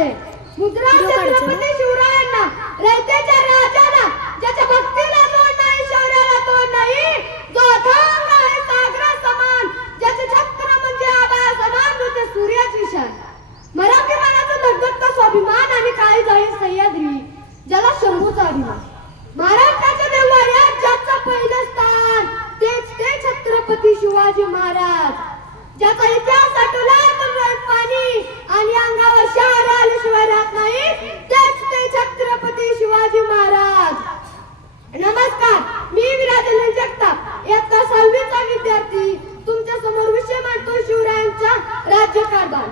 असते. मुद्रा छत्रपती शिवरायांना, रयतेच्या राजाला, ज्याच्या भक्तीला तोड नाही, शौर्याला तोड नाही, जो अथांग आहे सागरा समान, ज्याचे छत्र म्हणजे आभाळ समान, ते सूर्याची शान. मराठी मनाचा धगधगता स्वाभिमान आणि काळी जाईल सह्याद्री, ज्याला शंभूचा अभिमान. महाराष्ट्राच्या देवाऱ्यात ज्याचं पहिलं स्थान, तेच ते छत्रपती शिवाजी महाराज, ज्याचा इतिहास आठवला तर डोळ्यात पाणी आणि अंगावर शहर आल्याशिवाय राहत नाही, तेच ते छत्रपती शिवाजी महाराज. नमस्कार, मी विराजन जगताप, इयत्ता 6वीचा विद्यार्थी, तुमच्या समोर विषय मांडतो शिवरायांचा राज्यकारभार.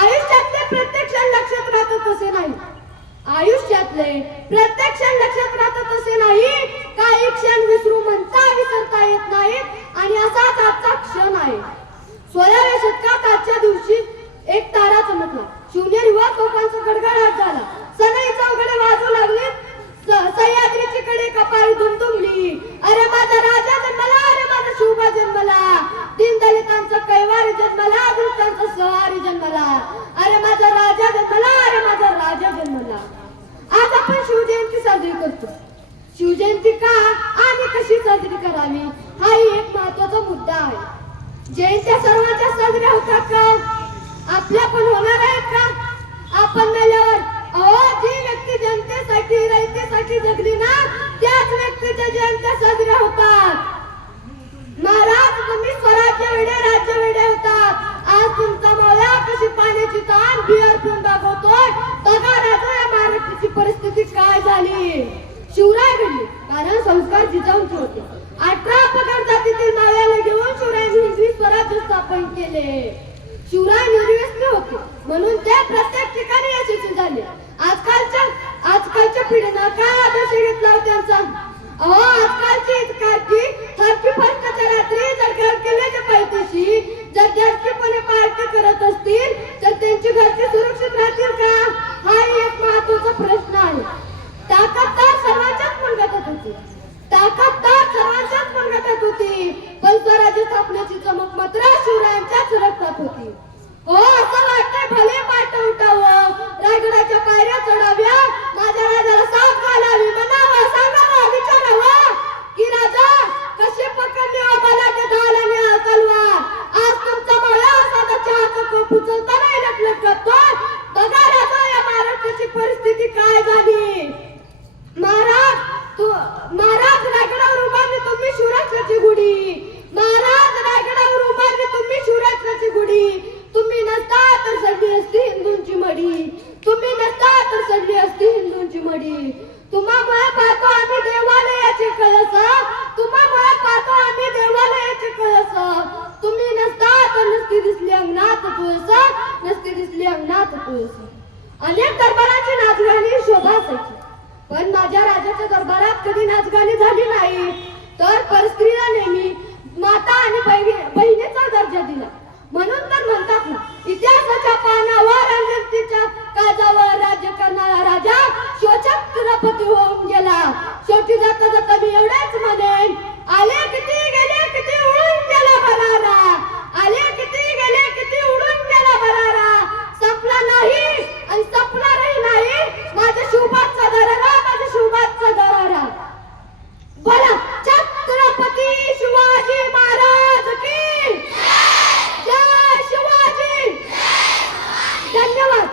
आयुष्यातले प्रत्येक क्षण लक्षात राहतात तसे नाही, आयुष्यातले प्रत्येक क्षण लक्षात राहतात तसे नाही, काही क्षण विसरू म्हणता विसरता येत नाहीत आणि असाच आजचा क्षण आहे. 16व्या शतकात आजच्या दिवशी एक तारा चमकला, शिवनेरी व तोफांचा गडगडाट झाला, सनई चौघडे वाजू लागली, सह्याद्रीची कडे कपाळी दुमदुमली. अरे माझा राजा जन्मला, अरे माझा शिवबा जन्मला, दीनदलितांचा कैवारी जन्मला, दुष्टांचा सवारी जन्मला. अरे माझा राजा जन्मला, अरे माझा राजा जन्मला. आज आपण शिवजयंती साजरी करतो. शिवजयंती का आणि कशी साजरी करावी हाही एक महत्त्वाचा मुद्दा आहे. जयंत्या सर्वांच्या साजऱ्या होतात का? आपल्या पण होणार आहेत का? आपण मेल्यावर जी व्यक्ती जनतेसाठी रयतेसाठी जगली ना, त्याच व्यक्तीच्या जयंत्या साजऱ्या होतात. महाराज तुम्ही स्वराज्य वेडे राज्य वेडे होतात. आज तुमचा मौला कशी पाण्याची ताण बिअर पिऊन दाखवतोय. बघा राजा या महाराष्ट्राची परिस्थिती काय झाली. शिवराय घडले कारण संस्कार जिजाऊंचे होते. 18 पगड जातीतील मावळ्याला घेऊन शिवरायांनी हिंदवी स्वराज्य स्थापन केले. शिवराय निर्व्यसनी होते म्हणून ते प्रत्येक ठिकाणी यशस्वी झाले. आजकालच्या पिढीनं काय आदर्श घेतला होता त्यांचा? आजकालची इतकाची थर्टी फर्स्टच्या रात्री जर घर किल्ल्याच्या पायथ्याशी जर जास्तपणे पार्टी करत असतील तर त्यांची घरचे सुरक्षित राहतील का? हा एक महत्त्वाचा प्रश्न आहे. ताकददार सर्वांच्याच मनगटात होती, ताकददार सर्वांच्याच मनगटात होती, पण स्वराज्य स्थापनेची चमक मात्र शिवरायांच्याच रक्तात होती. असं वाटतंय भले पाठ उठावं, रायगडाच्या पायऱ्या चढाव्या, माझ्या राजाला साथ घालावी, म्हणावं, सांगावं, विचारावं की राजा कशी पकडली मला ते ढाल आणि तलवार. आज तुमचा मौला साधा चहाचा कप उचलता नाही लटलट करतोय. बघा राजा या महाराष्ट्राची परिस्थिती काय झाली. महाराज रायगडावर उभारली तुम्ही शिवराष्ट्राची गुढी. महाराज रायगडावर उभारली तुम्ही शिवराष्ट्राची गुढी. तुम्ही नसता तर सडली असती हिंदूंची मडी. तुम्ही नसता तर सडली असती हिंदूंची मडी. तुम्हामुळे पाहतो आम्ही देवालयाचे कळस, तुम्हामुळे पाहतो आम्ही देवालयाचे कळस. तुम्ही नसता तर नसती दिसली अंगणात तुळस, नसती दिसली अंगणात तुळस. अनेक दरबाराची नाचगाणी शोभा असायची, पण माझ्या राजाच्या दरबारात कधी नाचगाणी झाली नाही. तर परस्त्रीला नेहमी माता आणि बहिणीचा दर्जा दिला. म्हणून तर म्हणतात ना, इतिहासाच्या पानावर जनतेच्या काजावर राज्य करणारा राजा शिवछत्रपती होऊन गेला. शेवटी जाता जाता मी एवढेच म्हणेन, आले किती गेले किती उडून गेला भरारा. आले किती गेले किती उडून गेला भरारा. संपला नाही आणि संपणारही नाही माझ्या शिवबाचा दरारा, माझ्या शिवबाचा दरारा. बोला छत्रपती शिवाजी महाराज की जय. शिवाजी धन्यवाद.